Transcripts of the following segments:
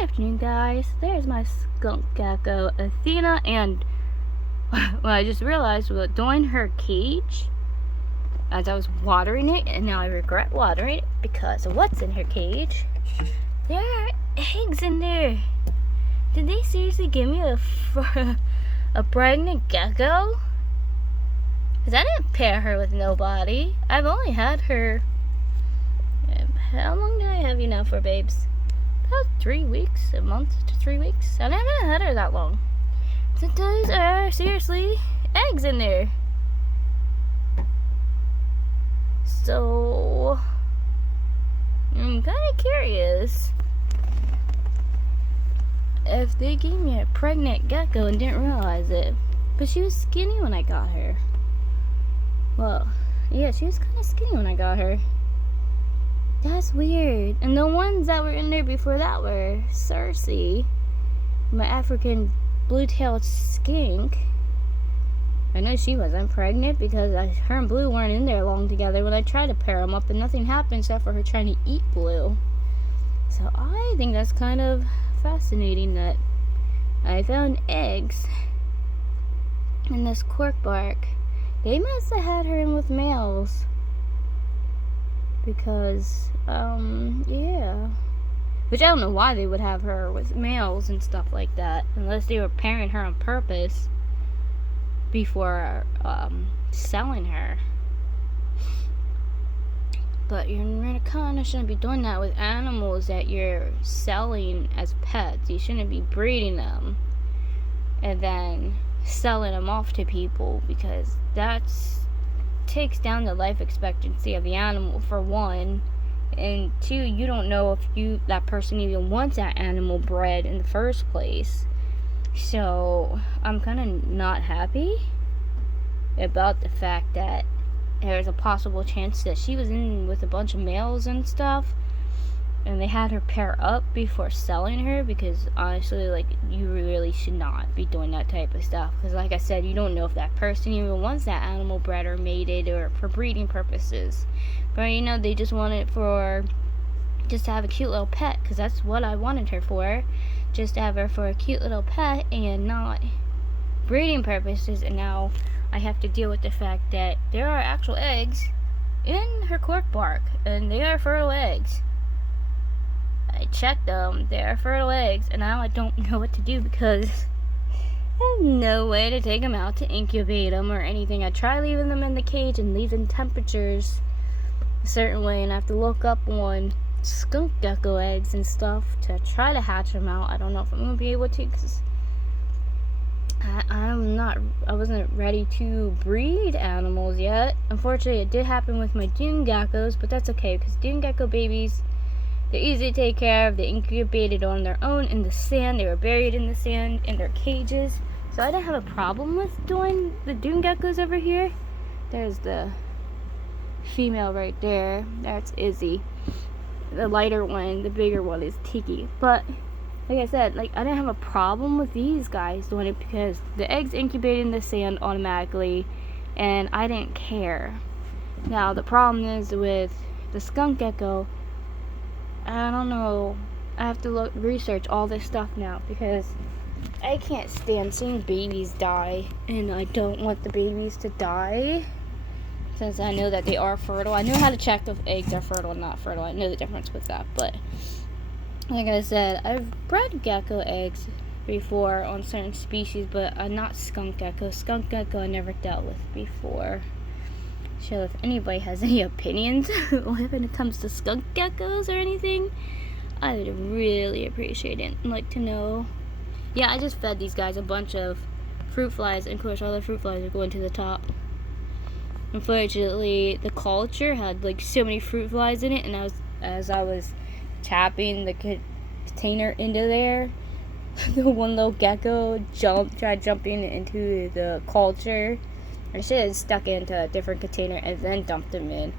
Good afternoon, guys. There's my skunk gecko, Athena, and well, I just realized while doing her cage, as I was watering it, and now I regret watering it because of what's in her cage. There are eggs in there. Did they seriously give me a pregnant gecko? Because I didn't pair her with nobody. I've only had her. How long do I have you now for, babes? About 3 weeks, a month to 3 weeks. I haven't had her that long. But those are seriously eggs in there. So I'm kind of curious if they gave me a pregnant gecko and didn't realize it. But she was skinny when I got her. Well, yeah, she was kind of skinny when I got her. That's weird. And the ones that were in there before that were Cersei, my African blue-tailed skink. I know she wasn't pregnant because her and Blue weren't in there long together when I tried to pair them up, and nothing happened except for her trying to eat Blue. So I think that's kind of fascinating that I found eggs in this cork bark. They must have had her in with males. Because, yeah. Which I don't know why they would have her with males and stuff like that. Unless they were pairing her on purpose before, selling her. But you kind of shouldn't be doing that with animals that you're selling as pets. You shouldn't be breeding them and then selling them off to people, because that's takes down the life expectancy of the animal, for one, and two, you don't know if that person even wants that animal bred in the first place. So I'm kind of not happy about the fact that there's a possible chance that she was in with a bunch of males and stuff, and they had her pair up before selling her, because honestly, like, you really should not be doing that type of stuff, because like I said, you don't know if that person even wants that animal bred or mated or for breeding purposes. But they just want it for just to have a cute little pet, because that's what I wanted her for, just to have her for a cute little pet and not breeding purposes. And now I have to deal with the fact that there are actual eggs in her cork bark, and they are fertile eggs. I checked them, they're fertile eggs, and now I don't know what to do because I have no way to take them out to incubate them or anything. I try leaving them in the cage and leaving temperatures a certain way, and I have to look up on skunk gecko eggs and stuff to try to hatch them out. I don't know if I'm going to be able to, because I wasn't ready to breed animals yet. Unfortunately, it did happen with my dune geckos, but that's okay, because dune gecko babies, they're easy to take care of. They incubated on their own in the sand. They were buried in the sand in their cages. So I didn't have a problem with doing the dune geckos over here. There's the female right there. That's Izzy. The lighter one, the bigger one, is Tiki. But like I said, I didn't have a problem with these guys doing it because the eggs incubated in the sand automatically, and I didn't care. Now the problem is with the skunk gecko, I don't know. I have to research all this stuff now, because I can't stand seeing babies die, and I don't want the babies to die, since I know that they are fertile. I know how to check if eggs are fertile and not fertile. I know the difference with that. But like I said, I've bred gecko eggs before on certain species, but not skunk gecko. Skunk gecko I never dealt with before. So if anybody has any opinions when it comes to skunk geckos or anything, I would really appreciate it and like to know. Yeah, I just fed these guys a bunch of fruit flies, and of course all the fruit flies are going to the top. Unfortunately, the culture had so many fruit flies in it, and as I was tapping the container into there, the one little gecko tried jumping into the culture. I should have stuck it into a different container and then dumped them in.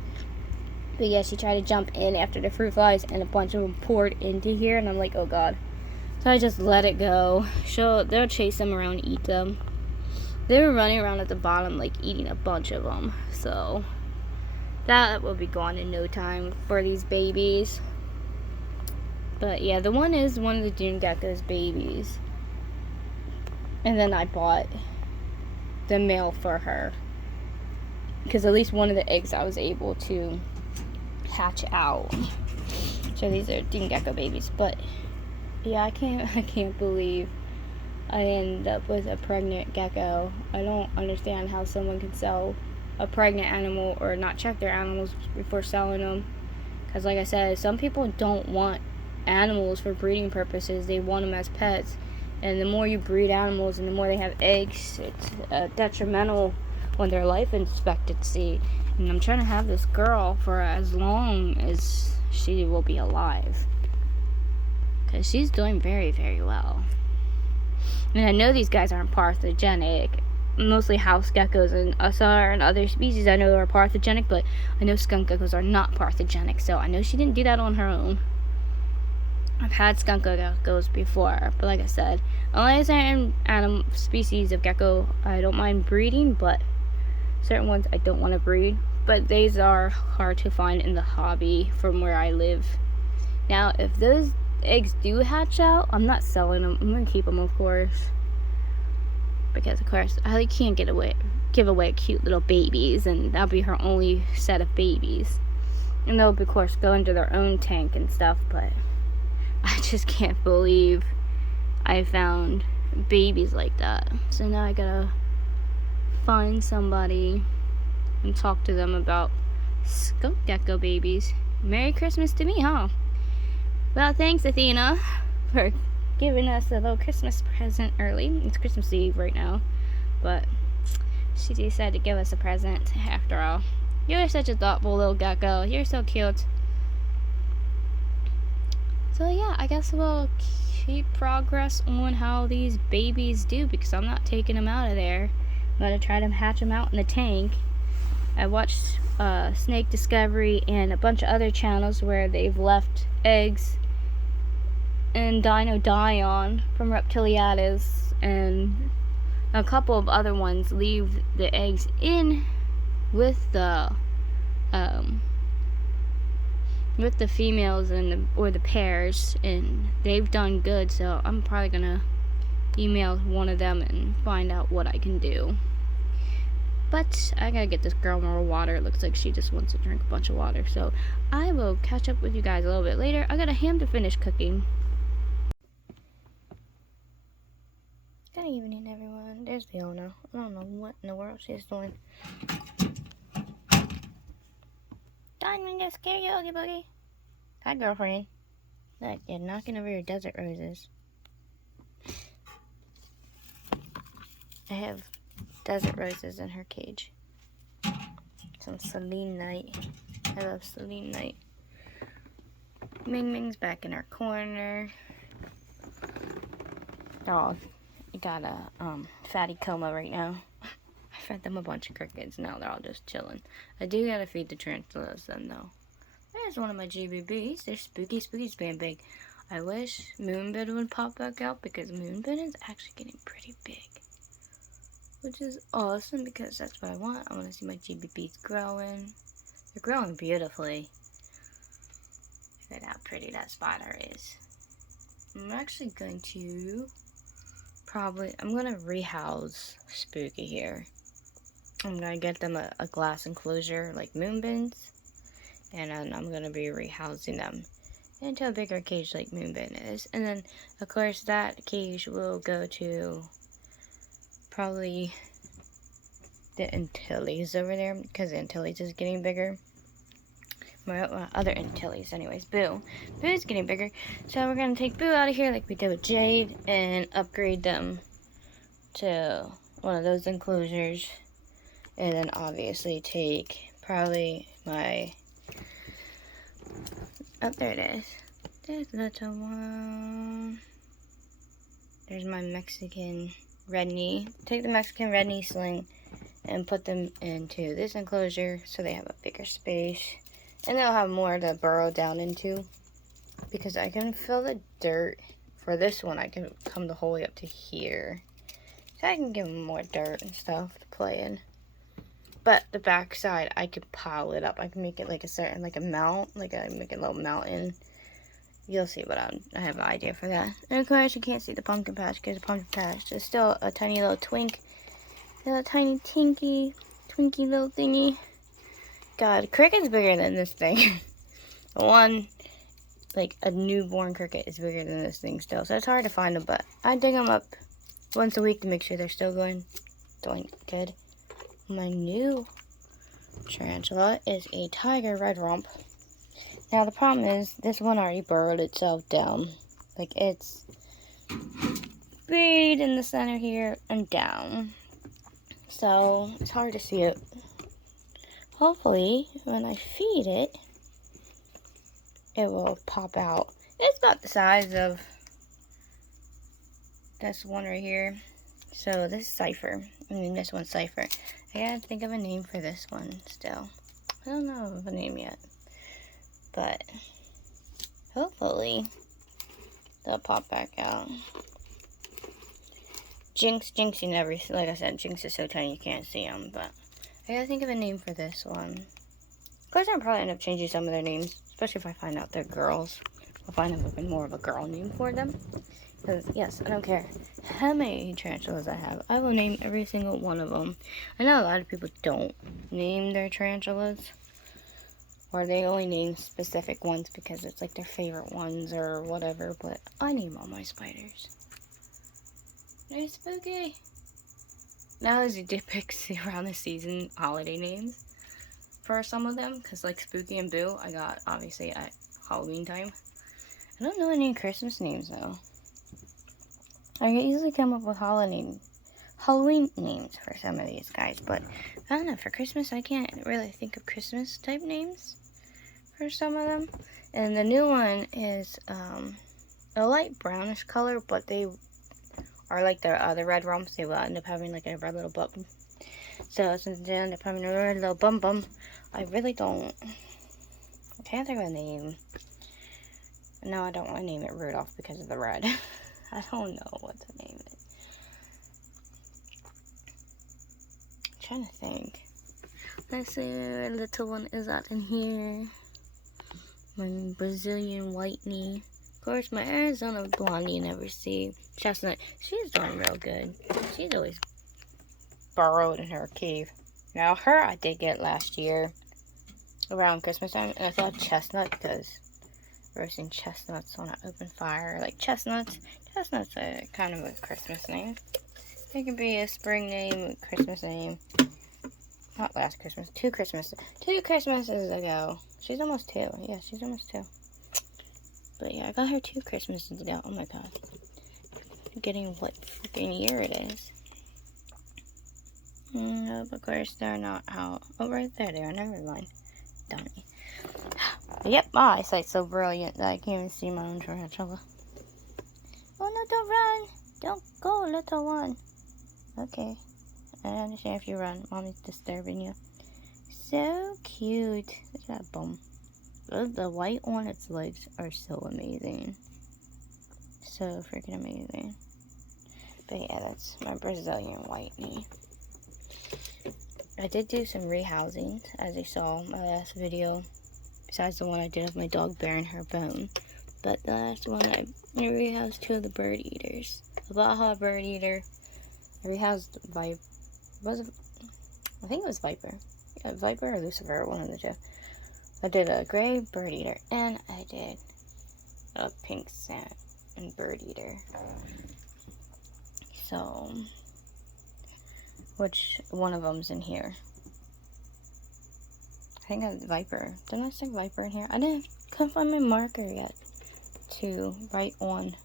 But yeah, she tried to jump in after the fruit flies, and a bunch of them poured into here, and I'm like, oh god. So I just let it go. They'll chase them around and eat them. They were running around at the bottom, eating a bunch of them. So that will be gone in no time for these babies. But yeah, the one is one of the Dune Gecko's babies. And then I bought the male for her. Because at least one of the eggs I was able to hatch out. So these are Dune Gecko babies. But yeah, I can't believe I ended up with a pregnant gecko. I don't understand how someone can sell a pregnant animal or not check their animals before selling them. Because like I said, some people don't want animals for breeding purposes. They want them as pets. And the more you breed animals and the more they have eggs, it's detrimental on their life expectancy. And I'm trying to have this girl for as long as she will be alive. Because she's doing very, very well. And I know these guys aren't parthogenic. Mostly house geckos and usar and other species I know are parthogenic, but I know skunk geckos are not parthogenic, so I know she didn't do that on her own. I've had skunk geckos before, but like I said, only certain animal species of gecko I don't mind breeding, but certain ones I don't want to breed. But these are hard to find in the hobby from where I live. Now, if those eggs do hatch out, I'm not selling them. I'm gonna keep them, of course, because of course I can't give away cute little babies, and that'll be her only set of babies. And they'll of course go into their own tank and stuff. But I just can't believe I found babies like that. So now I gotta find somebody and talk to them about skunk gecko babies. Merry Christmas to me, huh? Well, thanks, Athena, for giving us a little Christmas present early. It's Christmas Eve right now, but she decided to give us a present after all. You're such a thoughtful little gecko. You're so cute. So yeah, I guess we'll keep progress on how these babies do, because I'm not taking them out of there. I'm going to try to hatch them out in the tank. I watched Snake Discovery and a bunch of other channels where they've left eggs and Dinodion from Reptiliatus, and a couple of other ones leave the eggs in with the females and or the pairs, and they've done good. So I'm probably gonna email one of them and find out what I can do. But I gotta get this girl more water. It looks like she just wants to drink a bunch of water. So I will catch up with you guys a little bit later. I got a ham to finish cooking. Good evening, everyone. There's Fiona. I don't know what in the world she's doing. Diamond gonna scare you, Oogie Boogie. Hi, girlfriend. Look, you're knocking over your desert roses. I have desert roses in her cage. Some selenite. I love selenite. Ming Ming's back in her corner. Dog. You got a fatty coma right now. I fed them a bunch of crickets. Now they're all just chilling. I do gotta feed the tarantulas then, though. There's one of my GBBs. They're spooky's being big. I wish Moonbin would pop back out, because Moonbin is actually getting pretty big, which is awesome, because that's what I want. I want to see my GBBs growing. They're growing beautifully. Look at how pretty that spider is. I'm actually going to rehouse Spooky here. I'm gonna get them a glass enclosure like Moonbins, and then I'm gonna be rehousing them into a bigger cage like Moonbin is. And then of course that cage will go to probably the Antilles over there, because the Antilles is getting bigger. My other Antilles, anyways. Boo's getting bigger, so we're gonna take Boo out of here like we did with Jade and upgrade them to one of those enclosures, and then obviously take probably my there it is. There's little one. There's my Mexican red knee. Take the Mexican red knee sling and put them into this enclosure so they have a bigger space. And they'll have more to burrow down into, because I can fill the dirt. For this one, I can come the whole way up to here. So I can give them more dirt and stuff to play in. But the back side, I could pile it up. I can make it like a mount. Like I make a little mountain. you'll see what I have an idea for that. And of course, you can't see the pumpkin patch because the pumpkin patch is still a tiny little twink. Little tiny twinky little thingy. God, cricket's bigger than this thing. One, like a newborn cricket is bigger than this thing still. So it's hard to find them, but I dig them up once a week to make sure they're still doing good. My new tarantula is a tiger red rump. Now the problem is this one already burrowed itself down. Like it's buried in the center here and down. So it's hard to see it. Hopefully when I feed it, it will pop out. It's about the size of this one right here. So this is Cypher. I mean this one's Cypher. I gotta think of a name for this one still. I don't know of a name yet. But hopefully they'll pop back out. Jinx, you never, like I said, Jinx is so tiny you can't see them, but I gotta think of a name for this one. Of course, I'll probably end up changing some of their names, especially if I find out they're girls. I'll find up more of a girl name for them. Because, yes, I don't care how many tarantulas I have. I will name every single one of them. I know a lot of people don't name their tarantulas. Or they only name specific ones because it's like their favorite ones or whatever. But I name all my spiders. They're spooky. Now as you did pick around the season holiday names for some of them. Because like Spooky and Boo I got obviously at Halloween time. I don't know any Christmas names though. I can easily come up with Halloween names for some of these guys. But I don't know, for Christmas I can't really think of Christmas type names for some of them. And the new one is a light brownish color, but they are like their other red rumps. They will end up having like a red little bum. So since they end up having a red little bum, I really don't. I can't think of a name. No, I don't want to name it Rudolph because of the red. I don't know what to name it. I'm trying to think. Let's see, our little one is out in here. My Brazilian whitey. Of course, my Arizona blondie you never see. Chestnut, she's doing real good. She's always burrowed in her cave. Now, her I did get last year around Christmas time, and I thought Chestnut because roasting chestnuts on an open fire. Like chestnuts are kind of a Christmas name. It could be a spring name, a Christmas name. Not last Christmas, two Christmases ago. She's almost 2. Yeah, she's almost 2. But yeah, I got her 2 Christmases ago. Oh my god. Forgetting what freaking year it is. Nope, of course they're not out. Oh, right there they are. Never mind. Dummy. Yep, my eyesight's so brilliant that I can't even see my own tarantula. Oh no, don't run! Don't go, little one. Okay. I understand if you run. Mommy's disturbing you. So cute. Look at that bum. The white on its legs are so amazing. So freaking amazing. But yeah, that's my Brazilian whitey. I did do some rehousings, as you saw in my last video. Besides the one I did of my dog bearing her bone. But the last one, I rehoused 2 of the bird eaters. A Baja bird eater. I rehoused Viper. I think it was Viper. Yeah, Viper or Lucifer, one of the 2. I did a gray bird eater, and I did a pink sand and bird eater. So, which one of them's in here? I think I Viper. Didn't I stick Viper in here? I couldn't find my marker yet to write on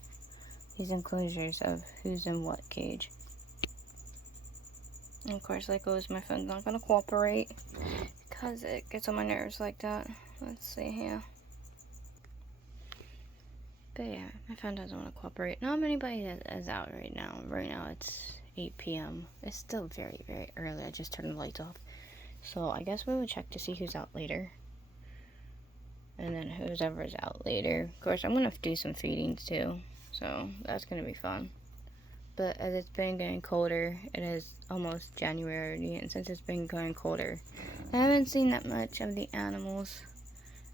these enclosures of who's in what cage. And of course, like always, my phone's not going to cooperate because it gets on my nerves like that. Let's see here. But yeah, my phone doesn't want to cooperate. Not anybody is out right now. Right now it's 8 p.m. It's still very, very early. I just turned the lights off. So I guess we would check to see who's out later. And then who's ever is out later. Of course, I'm going to do some feedings too. So that's going to be fun. But as it's been getting colder, it is almost January, and since it's been going colder, I haven't seen that much of the animals.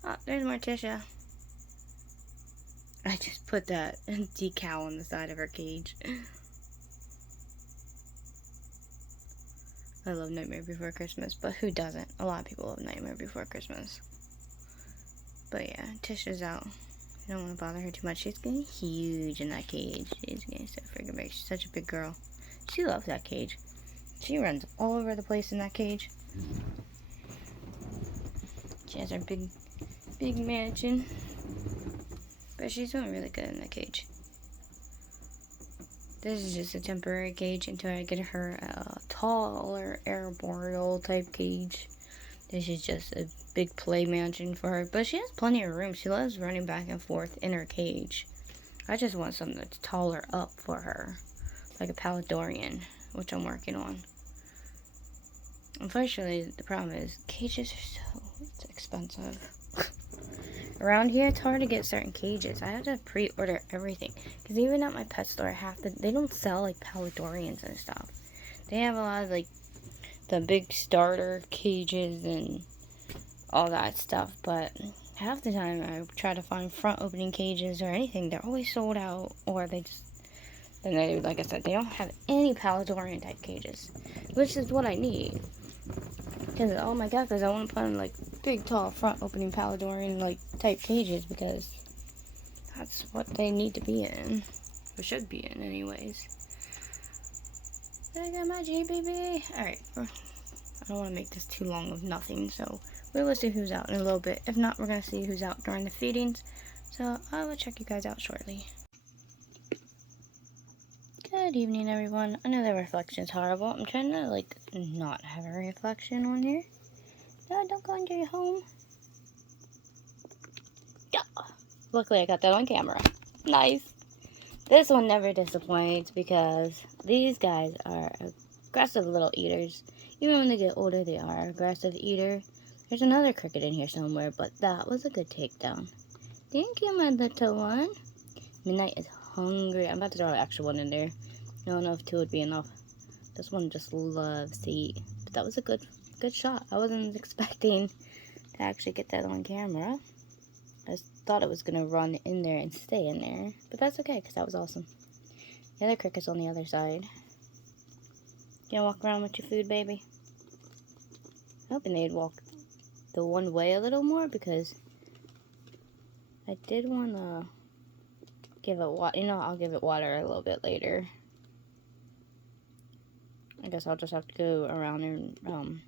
Oh, there's Morticia. I just put that decal on the side of her cage. I love Nightmare Before Christmas, but who doesn't? A lot of people love Nightmare Before Christmas. But yeah, Tisha's out. I don't want to bother her too much. She's getting huge in that cage. She's getting so freaking big. She's such a big girl. She loves that cage. She runs all over the place in that cage. She has her big mansion. But she's doing really good in the cage. This is just a temporary cage until I get her a taller arboreal type cage. This is just a big play mansion for her. But she has plenty of room. She loves running back and forth in her cage. I just want something that's taller up for her. Like a Paladorian, which I'm working on. Unfortunately, the problem is cages are so expensive. Around here, it's hard to get certain cages. I have to pre-order everything. Because even at my pet store, they don't sell, like, Paladorians and stuff. They have a lot of, like, the big starter cages and all that stuff. But half the time, I try to find front opening cages or anything. They're always sold out. Or they just, and they, like I said, they don't have any Paladorian type cages. Which is what I need. Because all my geckos, I want to put in, like, big, tall, front-opening Paladorian, like, type cages, because that's what they need to be in. Or should be in, anyways. I got my GBB. Alright. I don't want to make this too long of nothing, so we will see who's out in a little bit. If not, we're going to see who's out during the feedings. So, I will check you guys out shortly. Good evening, everyone. I know the reflection's horrible. I'm trying to, like, not have a reflection on here. No, don't go into your home. Yeah. Luckily, I got that on camera. Nice. This one never disappoints because these guys are aggressive little eaters. Even when they get older, they are aggressive eater. There's another cricket in here somewhere, but that was a good takedown. Thank you, my little one. Midnight is hungry. I'm about to throw an extra one in there. I don't know if 2 would be enough. This one just loves to eat. But that was a good shot. I wasn't expecting to actually get that on camera. I just thought it was going to run in there and stay in there. But that's okay, because that was awesome. The other cricket's on the other side. You gonna walk around with your food, baby? I'm hoping they'd walk the one way a little more, because I did want to give it water. You know, I'll give it water a little bit later. I guess I'll just have to go around and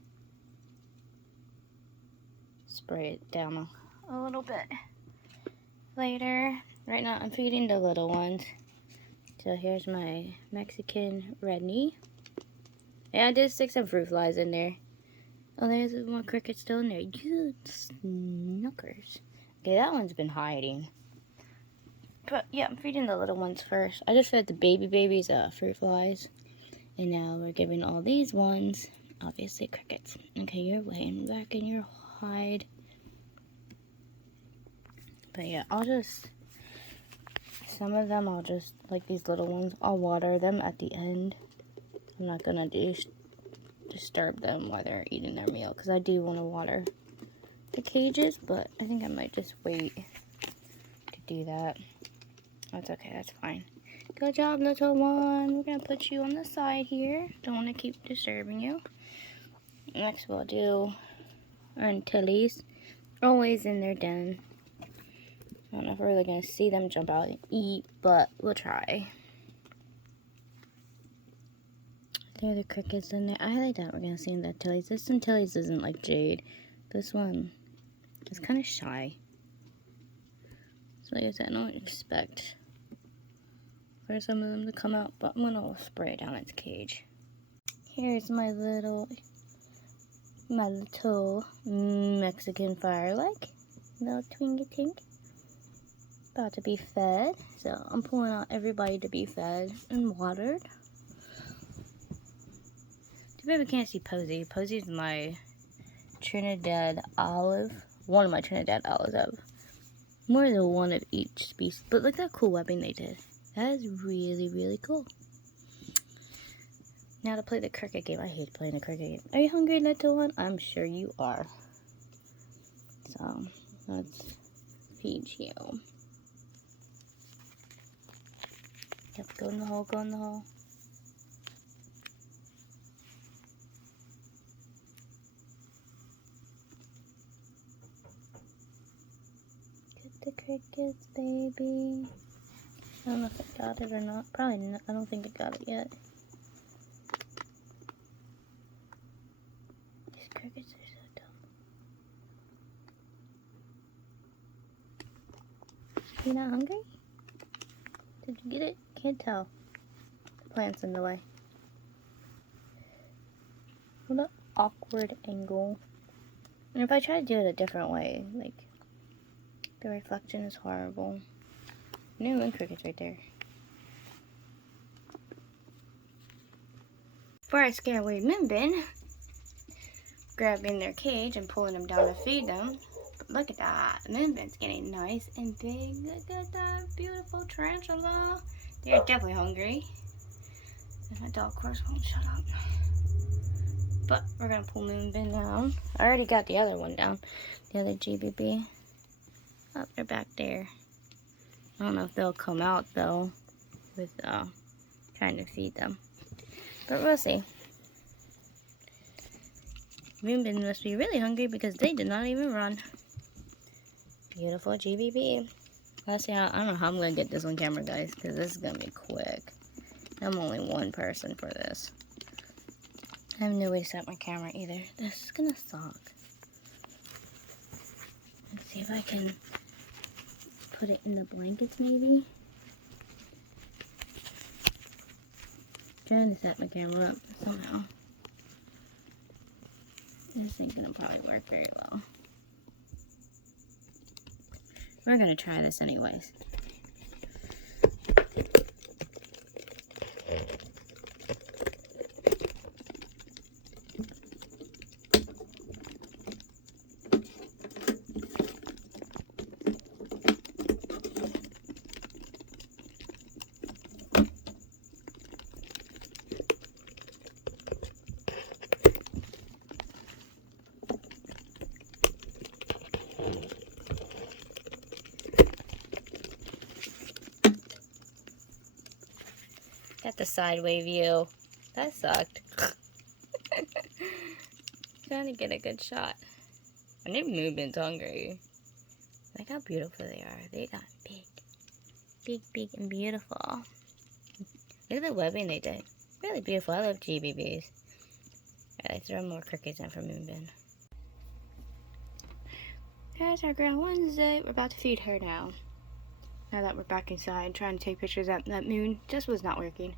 spray it down a little bit later. Right now I'm feeding the little ones. So here's my Mexican Redney. Yeah, I did stick some fruit flies in there. Oh, there's one cricket still in there. You snookers. Okay, that one's been hiding. But yeah, I'm feeding the little ones first. I just fed the babies fruit flies. And now we're giving all these ones, obviously, crickets. Okay, you're laying back in your hide. But yeah, some of them I'll just, like these little ones, I'll water them at the end. I'm not going to disturb them while they're eating their meal, because I do want to water the cages, but I think I might just wait to do that. That's okay, that's fine. Good job, little one. We're going to put you on the side here. Don't want to keep disturbing you. Next we'll do our Antilles. Always in their den. I don't know if we're really going to see them jump out and eat, but we'll try. There are the crickets in there. I highly doubt we're going to see the Antilles. This Antilles isn't like Jade. This one is kind of shy. So like I said, I don't expect for some of them to come out, but I'm going to spray down its cage. Here's my little Mexican Firelike. Little twinkie tink. About to be fed. So I'm pulling out everybody to be fed and watered. Too bad we can't see Posey. Posey's my Trinidad olive. One of my Trinidad olives. I have more than one of each species. But look at that cool webbing they did. That is really, really cool. Now to play the cricket game. I hate playing the cricket game. Are you hungry, little one? I'm sure you are. So, let's feed you. Yep, go in the hole, go in the hole. Get the crickets, baby. I don't know if it got it or not. Probably not. I don't think it got it yet. These crickets are so dumb. You not hungry? Did you get it? Can't tell. The plant's in the way. What an awkward angle. And if I try to do it a different way, like, the reflection is horrible. New moon crickets right there. Before I scare away Moonbin, grabbing their cage and pulling them down to feed them. But look at that. Moonbin's getting nice and big. Look at that beautiful tarantula. They're definitely hungry. And my dog, of course, won't shut up. But we're going to pull Moonbin down. I already got the other one down. The other GBB. Oh, they're back there. I don't know if they'll come out, though, with trying to feed them. But we'll see. Moonbin must be really hungry because they did not even run. Beautiful GBB. Let's see how, I don't know how I'm going to get this on camera, guys, because this is going to be quick. I'm only one person for this. I have no way to set up my camera either. This is going to suck. Let's see if I can put it in the blankets, maybe. Trying to set my camera up somehow. This ain't gonna probably work very well. We're gonna try this anyways. Got the sideway view. That sucked. Trying to get a good shot. I knew Moonbin's hungry. Look how beautiful they are. They got big. Big, big, and beautiful. Look at the webbing they did. Really beautiful. I love GBBs. I throw more crickets in for Moonbin. There's our girl Wednesday. We're about to feed her now. Now that we're back inside, trying to take pictures of that moon just was not working.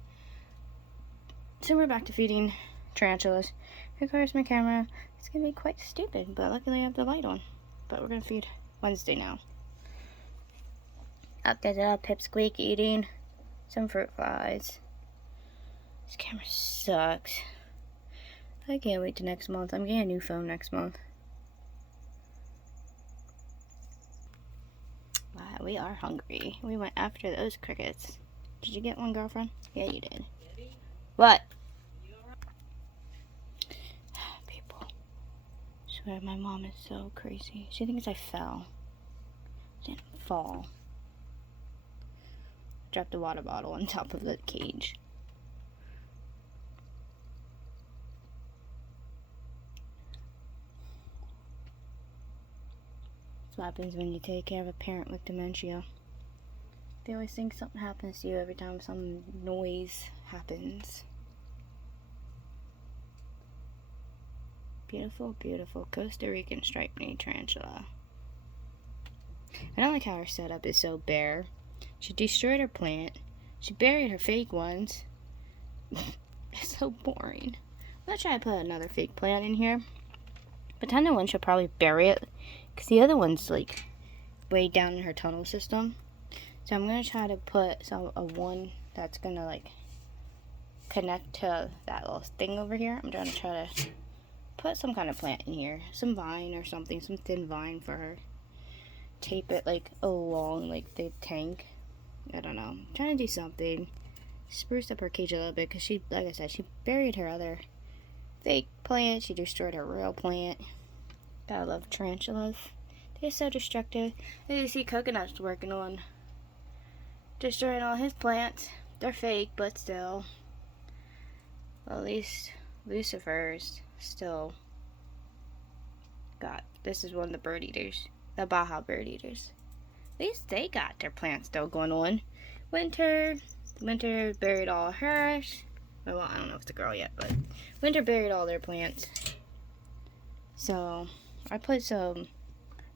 So we're back to feeding tarantulas. Of course, my camera is going to be quite stupid, but luckily I have the light on. But we're going to feed Wednesday now. Up there, Pipsqueak eating some fruit flies. This camera sucks. I can't wait to next month. I'm getting a new phone next month. Wow, we are hungry. We went after those crickets. Did you get one, girlfriend? Yeah, you did. What? People. I swear, my mom is so crazy. She thinks I fell. I didn't fall. Dropped a water bottle on top of the cage. That's what happens when you take care of a parent with dementia. They always think something happens to you every time some noise happens. Beautiful, beautiful Costa Rican striped knee tarantula. I don't like how her setup is so bare. She destroyed her plant. She buried her fake ones. It's so boring. I'm gonna try to put another fake plant in here. But I know one she'll probably bury it, because the other one's like way down in her tunnel system. So I'm gonna try to put a one that's gonna like connect to that little thing over here. I'm trying to put some kind of plant in here, some vine or something, some thin vine for her. Tape it like along like the tank. I don't know. I'm trying to do something. Spruce up her cage a little bit because she, like I said, she buried her other fake plant. She destroyed her real plant. Gotta love tarantulas. They're so destructive. As you see, Coconut's working on destroying all his plants. They're fake, but still. Well, at least Lucifer's still got. This is one of the bird eaters. The Baja bird eaters. At least they got their plants still going on. Winter buried all hers. Well, I don't know if it's a girl yet, but Winter buried all their plants. So I put some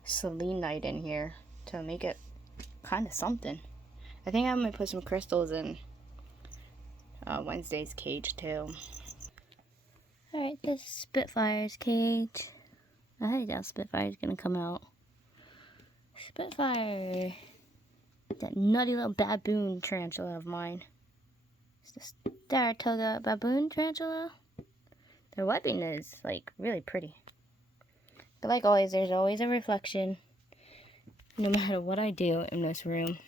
selenite in here to make it kind of something. I think I'm gonna put some crystals in Wednesday's cage too. Alright, this is Spitfire's cage. I doubt Spitfire's gonna come out. Spitfire! That nutty little baboon tarantula of mine. It's the Saratoga baboon tarantula. Their webbing is like really pretty. But like always, there's always a reflection no matter what I do in this room.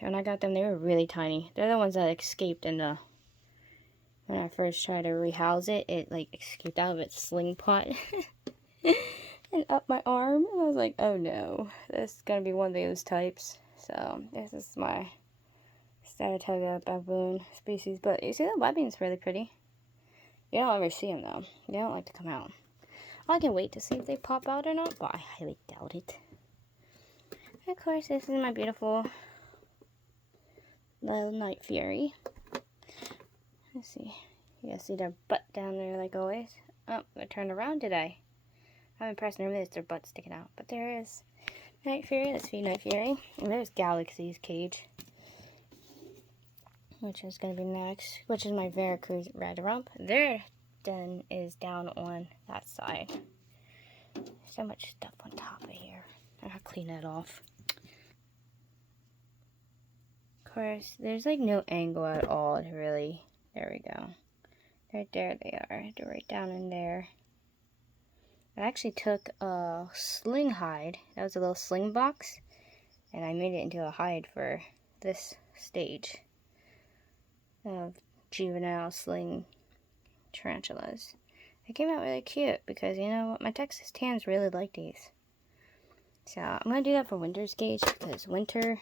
When I got them, they were really tiny. They're the ones that escaped in the... When I first tried to rehouse it, it like escaped out of its sling pot and up my arm. And I was like, oh no, this is gonna be one of those types. So this is my Saratoga baboon species. But you see the webbing's really pretty. You don't ever see them though. They don't like to come out. I can wait to see if they pop out or not, but I highly doubt it. And of course, this is my beautiful little Night Fury. Let's see. You guys see their butt down there like always. Oh, I turned around, did I? I haven't pressed them, their butt sticking out. But there is Night Fury. Let's feed Night Fury. And there's Galaxy's cage, which is going to be next. Which is my Veracruz Red Rump. Their den is down on that side. So much stuff on top of here. I gotta clean that off. Of course, there's like no angle at all to really. There we go. Right there they are. They're right down in there. I actually took a sling hide. That was a little sling box. And I made it into a hide for this stage of juvenile sling tarantulas. They came out really cute because, you know what, my Texas tans really like these. So I'm going to do that for Winter's cage because Winter,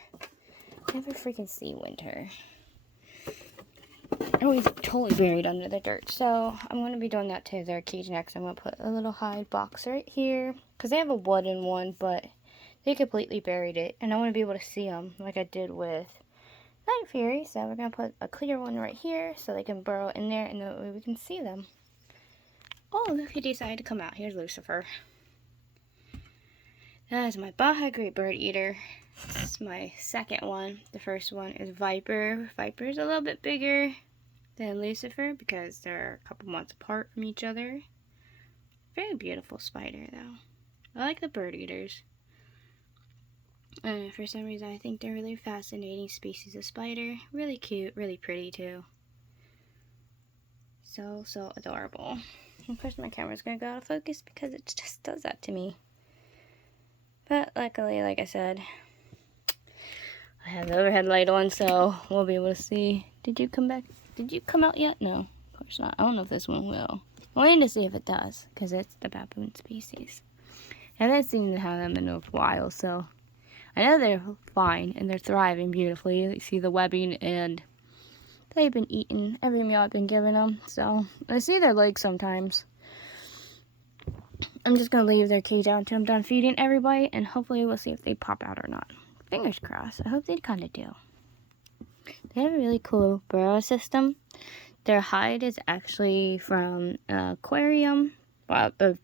I never freaking see Winter. Oh, he's totally buried under the dirt. So I'm going to be doing that to their cage next. I'm going to put a little hide box right here. Because they have a wooden one, but they completely buried it. And I want to be able to see them like I did with Night Fury. So we're going to put a clear one right here so they can burrow in there and that way we can see them. Oh, look who decided to come out. Here's Lucifer. That is my Baja Great Bird Eater. This is my second one. The first one is Viper. Viper's a little bit bigger than Lucifer because they're a couple months apart from each other. Very beautiful spider though. I like the bird eaters. For some reason I think they're really fascinating species of spider. Really cute, really pretty too. So adorable. Of course my camera's gonna go out of focus because it just does that to me. But luckily, like I said, I have the overhead light on, so we'll be able to see. Did you come back? Did you come out yet? No, of course not. I don't know if this one will. I'm waiting to see if it does, because it's the baboon species. I haven't seen them in a while, so I know they're fine, and they're thriving beautifully. You see the webbing, and they've been eating every meal I've been giving them, so I see their legs sometimes. I'm just going to leave their cage out until I'm done feeding everybody, and hopefully we'll see if they pop out or not. Fingers crossed. I hope they kind of do. They have a really cool burrow system. Their hide is actually from an aquarium. Well, the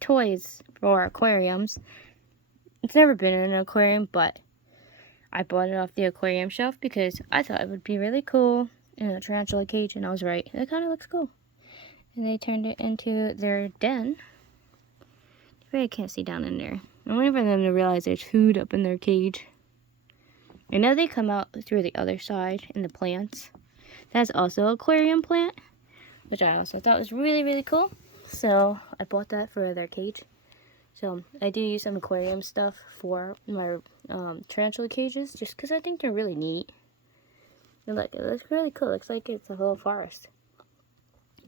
toys for aquariums. It's never been in an aquarium, but I bought it off the aquarium shelf because I thought it would be really cool in a tarantula cage, and I was right. It kind of looks cool. And they turned it into their den. You really can't see down in there. I'm waiting for them to realize there's food up in their cage. I know they come out through the other side in the plants. That's also an aquarium plant, which I also thought was really, really cool. So I bought that for their cage. So I do use some aquarium stuff for my tarantula cages just because I think they're really neat. And look, it looks really cool. It looks like it's a whole forest.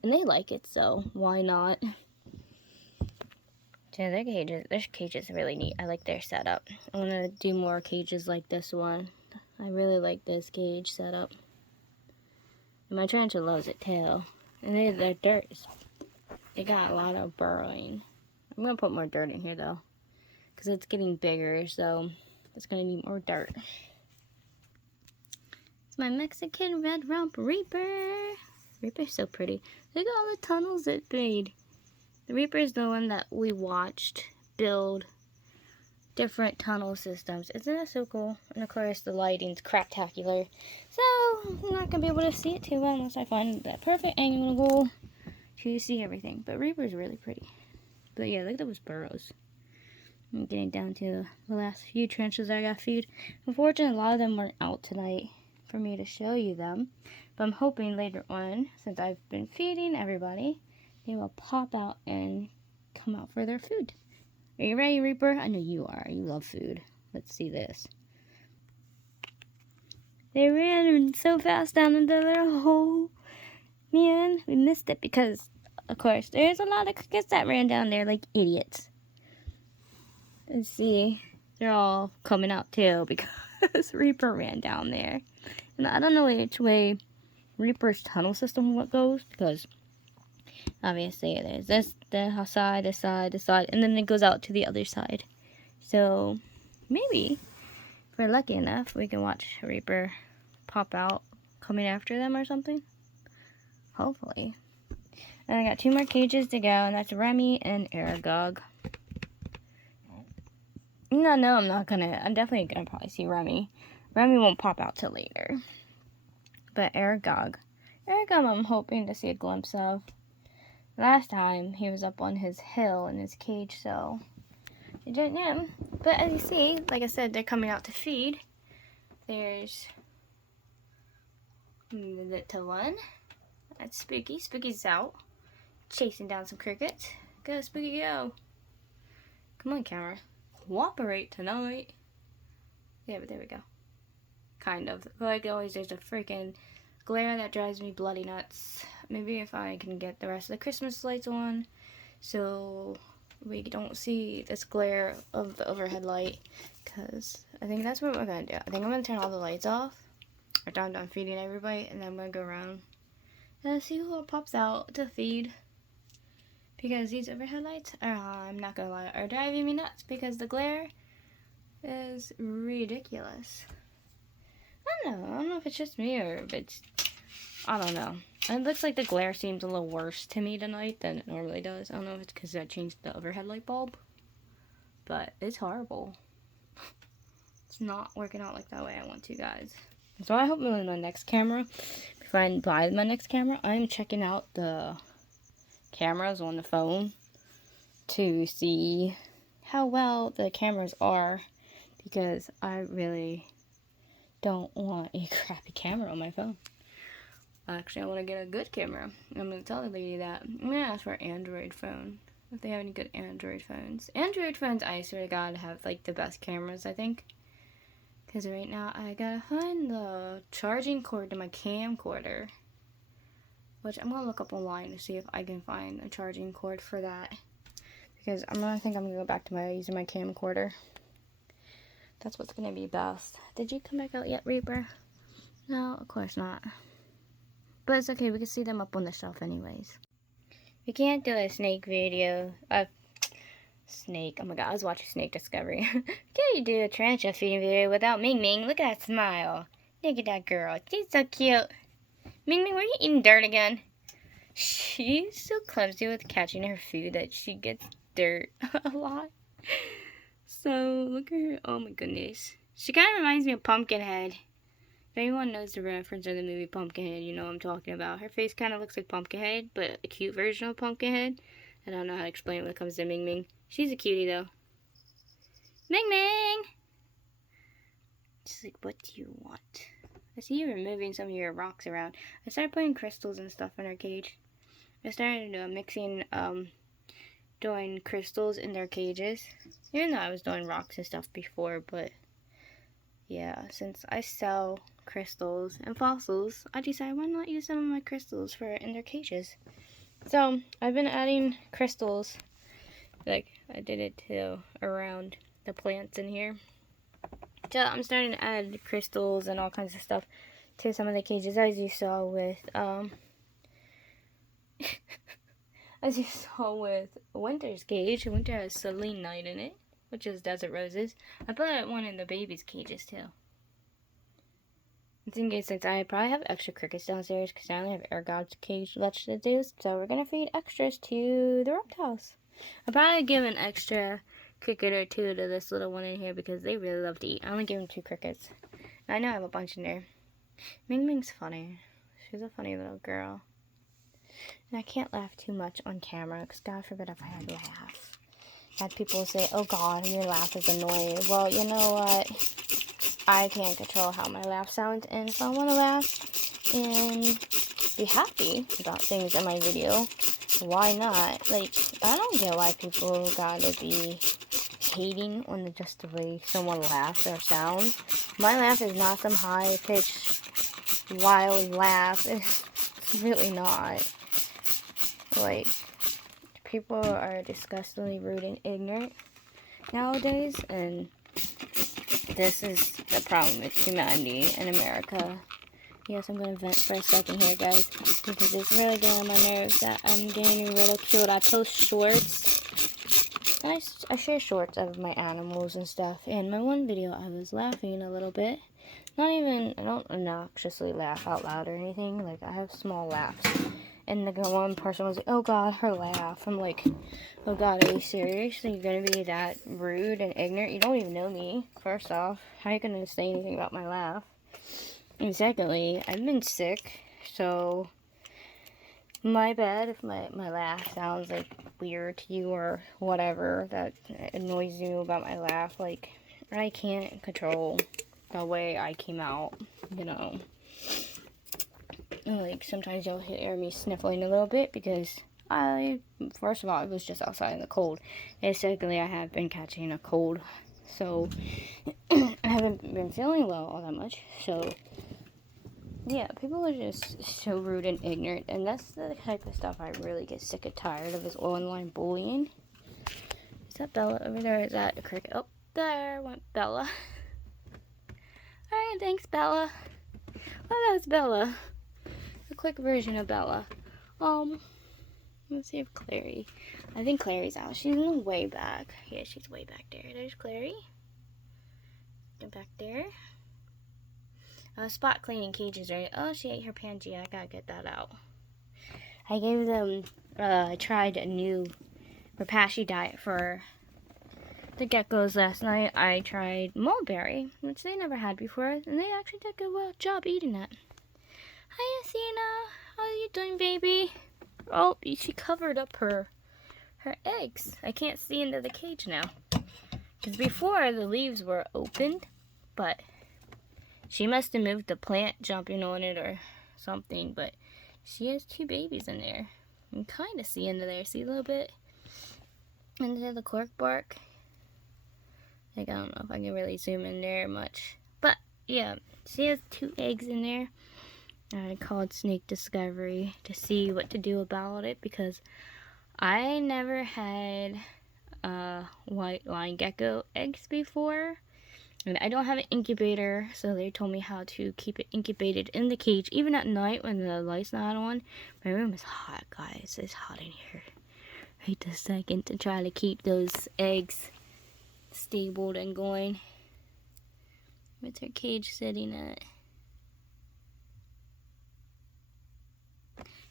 And they like it, so why not? So their cages are really neat. I like their setup. I want to do more cages like this one. I really like this cage setup. And my tarantula loves it too. And their dirt they got a lot of burrowing. I'm gonna put more dirt in here though, because it's getting bigger, so it's gonna need more dirt. It's my Mexican red rump Reaper. Reaper's so pretty. Look at all the tunnels it made. The Reaper is the one that we watched build different tunnel systems. Isn't that so cool? And of course the lighting's craptacular, so I'm not gonna be able to see it too well unless I find that perfect angle to see everything. But Reaper's really pretty. But yeah, look at those burrows. I'm getting down to the last few trenches I got to feed. Unfortunately, a lot of them weren't out tonight for me to show you them. But I'm hoping later on, since I've been feeding everybody, they will pop out and come out for their food. Are you ready, Reaper? I know you are. You love food. Let's see this. They ran so fast down into their hole. Man, we missed it because, of course, there's a lot of crickets that ran down there like idiots. Let's see. They're all coming out too because Reaper ran down there. And I don't know which way Reaper's tunnel system goes, because obviously there's the side, and then it goes out to the other side. So maybe if we're lucky enough, we can watch Reaper pop out coming after them or something. Hopefully. And I got 2 more cages to go, and that's Remy and Aragog. No, I'm not gonna. I'm definitely gonna probably see Remy. Remy won't pop out till later. But Aragog, I'm hoping to see a glimpse of. Last time he was up on his hill in his cage, so I didn't know. But as you see, like I said, they're coming out to feed. There's the little one. That's Spooky. Spooky's out chasing down some crickets. Go, Spooky, go. Come on, camera. Cooperate tonight. Yeah, but there we go. Kind of. Like always, there's a freaking glare that drives me bloody nuts. Maybe if I can get the rest of the Christmas lights on, so we don't see this glare of the overhead light, because I think that's what we're going to do. I think I'm going to turn all the lights off, after I'm done feeding everybody, and then I'm going to go around and see who pops out to feed. Because these overhead lights, I'm not gonna lie, are driving me nuts because the glare is ridiculous. I don't know if it's just me or if it's, I don't know. It looks like the glare seems a little worse to me tonight than it normally does. I don't know if it's because I changed the overhead light bulb, but it's horrible. It's not working out like that way I want to, guys. So I hope with my next camera, if I buy my next camera, I'm checking out the cameras on the phone to see how well the cameras are, because I really don't want a crappy camera on my phone. Actually, I want to get a good camera. I'm going to tell the lady that. I'm going to ask for an Android phone, if they have any good Android phones. Android phones, I swear to God, have like the best cameras, I think. Because right now, I gotta find the charging cord to my camcorder, which I'm going to look up online to see if I can find a charging cord for that. Because I think I'm going to go back to using my camcorder. That's what's going to be best. Did you come back out yet, Reaper? No, of course not. But it's okay, we can see them up on the shelf anyways. We can't do a snake video. Snake. Oh my god, I was watching Snake Discovery. Can you do a tarantula feeding video without Ming Ming? Look at that smile. Look at that girl. She's so cute. Ming Ming, were you eating dirt again? She's so clumsy with catching her food that she gets dirt a lot. So, look at her. Oh my goodness. She kind of reminds me of Pumpkinhead. If anyone knows the reference of the movie Pumpkinhead, you know what I'm talking about. Her face kind of looks like Pumpkinhead, but a cute version of Pumpkinhead. I don't know how to explain it when it comes to Ming Ming. She's a cutie, though. Ming Ming! She's like, what do you want? I see you removing some of your rocks around. I started putting crystals and stuff in her cage. I started mixing, doing crystals in their cages. Even though I was doing rocks and stuff before, but yeah, since I sell crystals and fossils, I decided why not use some of my crystals in their cages. So I've been adding crystals, like I did it around the plants in here. So I'm starting to add crystals and all kinds of stuff to some of the cages, as you saw with as you saw with Winter's cage. Winter has selenite in it, which is desert roses. I put one in the baby's cages too. I think since I probably have extra crickets downstairs because I only have air god's cage left to do, so we're gonna feed extras to the reptiles. I'll probably give an extra cricket or two to this little one in here because they really love to eat. I only give them 2 crickets. I know I have a bunch in there. Ming Ming's funny. She's a funny little girl. And I can't laugh too much on camera because God forbid if I had to laugh. I had people say, oh God, your laugh is annoying. Well, you know what? I can't control how my laugh sounds, and if I want to laugh and be happy about things in my video, why not? Like, I don't get why people gotta be hating on just the way someone laughs or sounds. My laugh is not some high-pitched, wild laugh. It's really not. Like, people are disgustingly rude and ignorant nowadays, and this is the problem with humanity in America. Yes, I'm going to vent for a second here, guys, because it's really getting on my nerves that I'm getting ridiculed. I post shorts. I share shorts of my animals and stuff. And my one video, I was laughing a little bit. I don't obnoxiously laugh out loud or anything. Like, I have small laughs. And the one person was like, oh God, her laugh. I'm like, oh God, are you serious? You're going to be that rude and ignorant? You don't even know me, first off. How are you going to say anything about my laugh? And secondly, I've been sick, so my bad if my laugh sounds like weird to you or whatever that annoys you about my laugh. Like, I can't control the way I came out, you know. Like, sometimes you'll hear me sniffling a little bit because first of all, I was just outside in the cold. And secondly, I have been catching a cold. So, I haven't been feeling well all that much. So, yeah, people are just so rude and ignorant. And that's the type of stuff I really get sick and tired of, is online bullying. Is that Bella over there? Is that a cricket? Oh, there went Bella. Alright, thanks, Bella. Well, that's Bella. A quick version of Bella. Let's see if Clary. I think Clary's out. She's in the way back. Yeah, she's way back there. There's Clary. Get back there. Spot cleaning cages, right? Oh, she ate her Pangea. I gotta get that out. I gave them, I tried a new Repashy diet for the geckos last night. I tried mulberry, which they never had before, and they actually did a good job eating it. Hi, Athena. How are you doing, baby? Oh, she covered up her eggs. I can't see into the cage now. Because before, the leaves were opened, but she must have moved the plant jumping on it or something, but she has 2 babies in there. You can kind of see into there. See a little bit into the cork bark? Like, I don't know if I can really zoom in there much. But, yeah, she has 2 eggs in there. I called Snake Discovery to see what to do about it because I never had white line gecko eggs before. And I don't have an incubator, so they told me how to keep it incubated in the cage, even at night when the light's not on. My room is hot, guys. It's hot in here. Wait a second to try to keep those eggs stabled and going. What's her cage sitting at?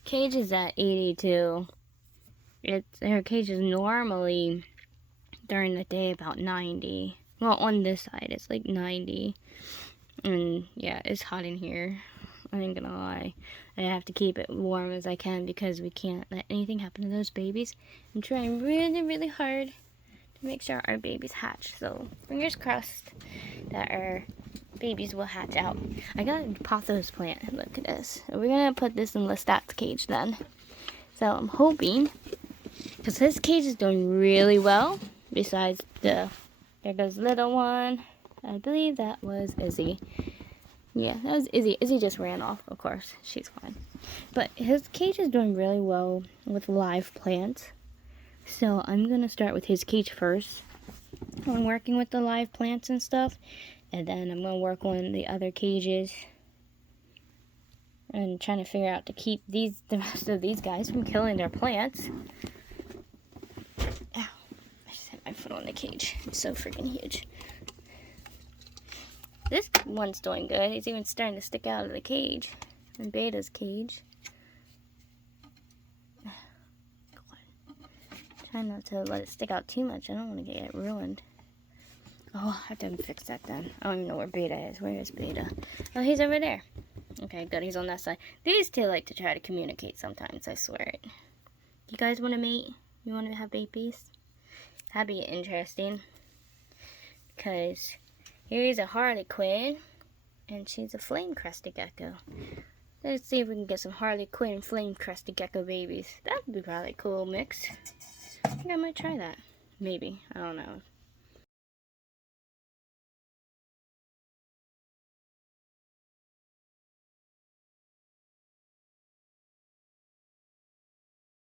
Cage is at 82. Her cage is normally during the day about 90. Well, on this side, it's like 90. And yeah, it's hot in here. I ain't gonna lie. I have to keep it warm as I can because we can't let anything happen to those babies. I'm trying really, really hard to make sure our babies hatch. So, fingers crossed that our babies will hatch out. I got a pothos plant. Look at this. We're gonna put this in Lestat's cage then. So, I'm hoping, because his cage is doing really well, besides there goes little one. I believe that was Izzy. Yeah, that was Izzy. Izzy just ran off, of course. She's fine. But his cage is doing really well with live plants. So I'm going to start with his cage first. I'm working with the live plants and stuff And then I'm going to work on the other cages. And trying to figure out to keep the rest of these guys from killing their plants. Ow. I just hit my foot on the cage. It's so freaking huge. This one's doing good. He's even starting to stick out of the cage. In Beta's cage. Try not to let it stick out too much. I don't want to get it ruined. Oh, I have to fix that then. I don't even know where Beta is. Where is Beta? Oh, he's over there. Okay, good. He's on that side. These two like to try to communicate sometimes, I swear it. You guys want to mate? You want to have babies? That'd be interesting. Because here's a Harlequin, and she's a flame-crested gecko. Let's see if we can get some Harlequin flame-crested gecko babies. That would be probably a cool mix. I think I might try that. Maybe. I don't know.